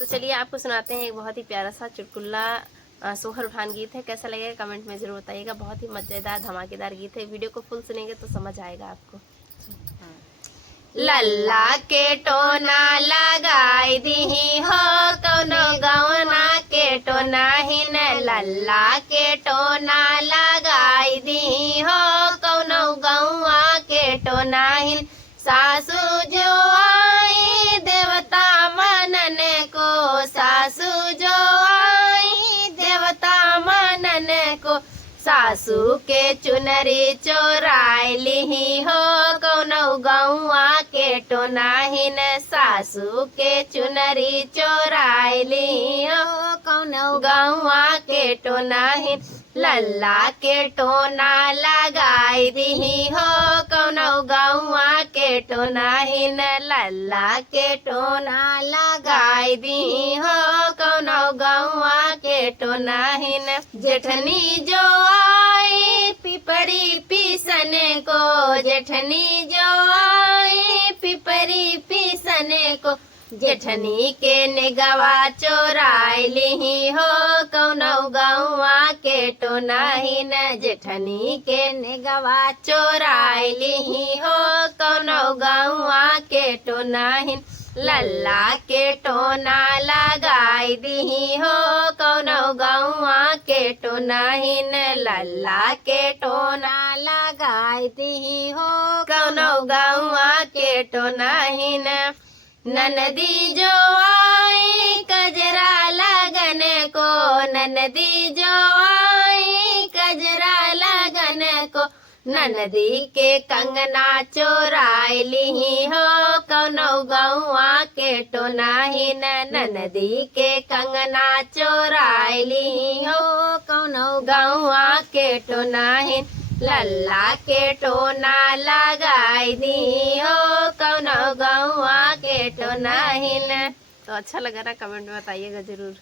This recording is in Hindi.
तो चलिए आपको सुनाते हैं एक बहुत ही प्यारा सा चुटकुला सोहर भान गीत है। कैसा लगेगा कमेंट में जरूर बताइएगा। बहुत ही मजेदार धमाकेदार गीत है। वीडियो को फुल सुनेंगे तो समझ आएगा आपको। लल्ला के टोना लगाई दीही हो कौनो गौना के टोना हिन। लल्ला के टोना लगाई दीही हो कौनो गौआ के टोना हिन। सासू जो आई देवता मनन को, सासू जो आई देवता मनन को। सासू के चुनरी चोराई लिही हो कौनो गौआ के टोना हिन। सासू के चुनरी चोराई लिही हो कौनो गौआ के टोना हिन। लल्ला के टोना लगाई दीही हो कौनो गौआ के टोना हिन। लल्ला के टोना लगाई दीही हो कौनो गौआ के टोना हिन। जेठनी जो आई पिपरी पीसन को, जेठनी जो आई पिपरी पीसन को। जेठनी के निगवा चोराई लिही हो कौनो गौआ के टोना हिन। जेठनी के निगवा चोराई लिही हो कौनो गौआ के टोना हिन। लल्ला के टोना लगाई दीही हो कौनो गौआ के टोना हिन। लल्ला के टोना लगाई दीही हो कौनो गौआ के टोना हिन। ननदी जो आई कजरा लगन को, ननदी जो आई कजरा लगन को। ननदी के कंगना चोराई लिही हो कौनो गौआ के टोना हिन। ननदी के कंगना चोराई लिही हो कौनो गौआ के टोना हिन। लल्ला के टोना लगाई दी हो कौनो गौआ के टोना हिन। तो अच्छा लगा ना कमेंट में बताइएगा जरूर।